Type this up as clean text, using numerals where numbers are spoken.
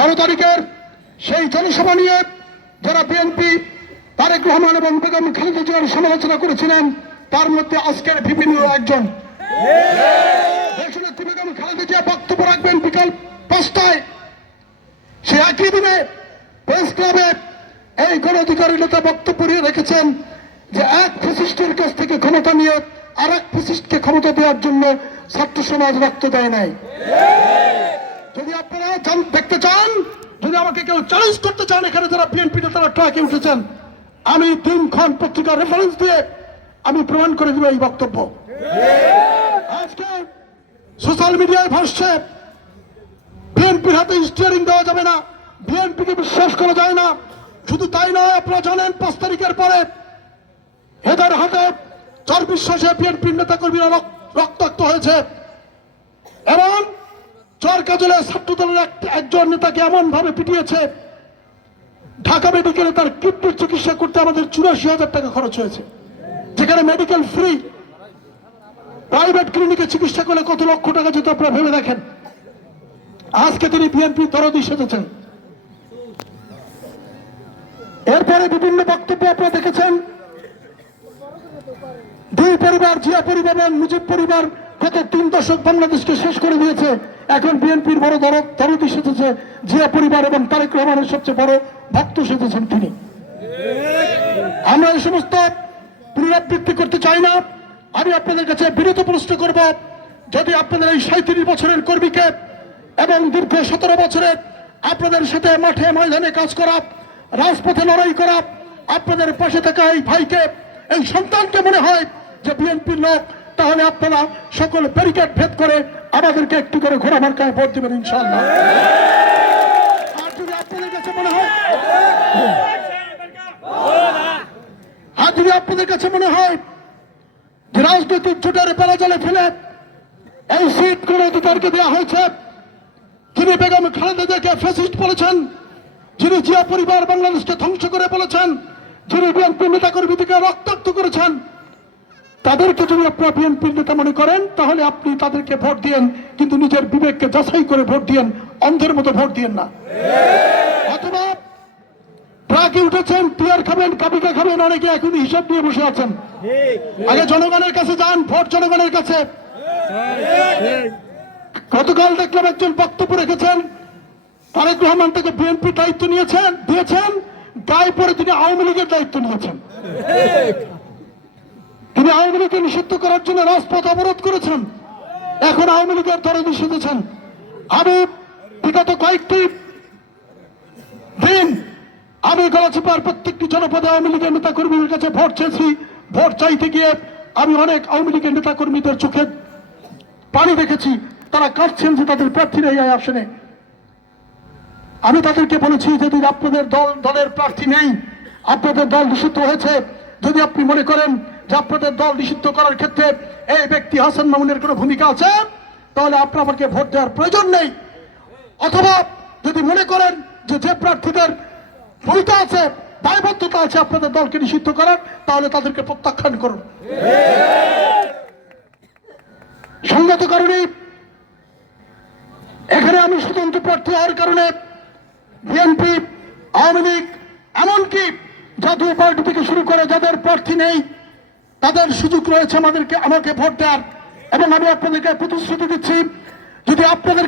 12 তারিখের সেই জনসভা নিয়ে যারা বিএনপি তারেক রহমান এবং বেগম খালেদা জিয়ার সমালোচনা করেছিলেন, তার মধ্যে আজকের বিভিন্ন একজন দেশনেত্রী বেগম খালেদা জিয়া বক্তব্য রাখবেন বিকাল 5টায়। সে একই দিনে প্রেস ক্লাবে এই গণ অধিকারী নেতা বক্তব্য রেখেছেন যে এক ফ্যাসিস্টের কাছ থেকে ক্ষমতা নিয়ে আর এক ফ্যাসিস্টকে ক্ষমতা দেওয়ার জন্য ছাত্র সমাজ রক্ত দেয় নাই। যদি আপনারা দেখতে চান, যদি আমাকে কেউ চ্যালেঞ্জ করতে চান, এখানে যারা বিএনপি নেতারা ট্রাকে উঠেছেন, আমি দিনক্ষণ পত্রিকার রেফারেন্স দিয়ে আমি প্রমাণ করে দিব এই বক্তব্য। আজকে সোশ্যাল মিডিয়ায় ভাসছে বিএনপির হাতে স্টিয়ারিং দেওয়া যাবে না, বিএনপিকে বিশ্বাস করা যায় না। শুধু তাই নয়, আপনারা জানেন 5 তারিখের পরে এদের হাতে চর বিশ্বাসে বিএনপির নেতা কর্মীরা রক্তাক্ত হয়েছে এবং চর কাজলে ছাত্র দলের একজন নেতাকে এমন ভাবে পিটিয়েছে, ঢাকা মেডিকেলে তার কিডনির চিকিৎসা করতে আমাদের 84,000 টাকা খরচ হয়েছে, যেখানে মেডিকেল ফ্রি। প্রাইভেট ক্লিনিকে চিকিৎসা করলে কত লক্ষ টাকা যেত আপনারা ভেবে দেখেন। আজকে তিনি বিএনপি দরদি সেজেছেন। এরপরে বিভিন্ন বক্তব্য আপনারা দেখেছেন, দুই পরিবার, জিয়া পরিবার এবং মুজিব পরিবার গত 3 দশক বাংলাদেশকে শেষ করে দিয়েছে। এখন বিএনপির বড় দরদি সেজেছে জিয়া পরিবার এবং তারেক রহমানের সবচেয়ে বড় ভক্ত সেজেছেন তিনি। আমরা এই সমস্ত পুনরাবৃত্তি করতে চাই না। আমি আপনাদের কাছে বিনীত প্রশ্ন করব, যদি আপনাদের এই 37 বছরের কর্মীকে এবং দীর্ঘ 17 বছরের আপনাদের সাথে মাঠে ময়দানে কাজ করা, রাজপথে লড়াই করা আপনাদের পাশে থাকা এই ভাইকে, এই সন্তানকে মনে হয় যে বিএনপির লোক, তাহলে আপনারা সকল ব্যারিকেড ভেদ করে আমাদেরকে একটু করে ঘোড়া মার্কায় ভোট দেবেন ইনশাআল্লাহ। আর যদি আপনাদের কাছে মনে হয়, যে রাজনৈতিক জোটের পেরাজালে ফেলে এই সিট কোন অধিকারকে দেওয়া হয়েছে, যিনি বেগম খালেদা জিয়াকে ফ্যাসিস্ট বলেছেন, যিনি জিয়া পরিবার বাংলাদেশকে ধ্বংস করে বলেছেন, যিনি বিএনপি নেতাকর্মীদেরকে রক্তাক্ত করেছেন, তাদেরকে যদি আপনারা বিএনপির নেতা মনে করেন, তাহলে আপনি তাদেরকে ভোট দিয়েন, কিন্তু নিজের বিবেককে যাচাই করে ভোট দিয়েন, অন্ধের মতো ভোট দিয়েন না। অথবা ট্রাকে উঠেছেন, টিয়ার খাবেন, কাবিকা খাবেন, অনেকে এখন হিসাব নিয়ে বসে আছেন। আগে জনগণের কাছে যান, ভোট জনগণের কাছে। গতকাল দেখলাম একজন বক্তব্য রেখেছেন, তারেক রহমান থেকে বিএনপি দায়িত্ব দিয়েছেন, গায়ে পরে তিনি আওয়ামী লীগের দায়িত্ব নিয়েছেন। তিনি আওয়ামী লীগকে নিষিদ্ধ করার জন্য রাজপথ অবরোধ করেছেন, এখন আওয়ামী লীগের দরদি সেজেছেন। আমি বিগত কয়েকটি দিন আমি গলাচিপার প্রত্যেকটি জনপদে আওয়ামী লীগের নেতা কর্মীদের কাছে ভোট চেয়েছি। ভোট চাইতে গিয়ে আমি অনেক আওয়ামী লীগের নেতা কর্মীদের চোখে পানি দেখেছি, তারা কাঁদছেন যে তাদের প্রার্থী নেই এই আসনে। আমি তাদেরকে বলেছি, যদি আপনাদের দলের প্রার্থী নেই, আপনাদের দল নিষিদ্ধ হয়েছে, যদি আপনি মনে করেন যে আপনাদের দল নিষিদ্ধ করার ক্ষেত্রে এই ব্যক্তি হাসান মামুনের কোনো ভূমিকা আছে, তাহলে আপনার আমাকে ভোট দেওয়ার প্রয়োজন নেই। অথবা যদি মনে করেন যে প্রার্থীদের ভূমিকা আছে, দায়বদ্ধতা আছে আপনাদের দলকে নিষিদ্ধ করার, তাহলে তাদেরকে প্রত্যাখ্যান করুন। সঙ্গত কারণে এখানে আমি স্বতন্ত্র প্রার্থী হওয়ার কারণে বিএনপি, আওয়ামী লীগ, এমনকি জাতীয় পার্টি থেকে শুরু করে যাদের প্রার্থী নেই, তাদের সুযোগ রয়েছে আমাকে ভোট দেওয়ার। এবং আমি আপনাদেরকে প্রতিশ্রুতি দিচ্ছি, যদি আপনাদের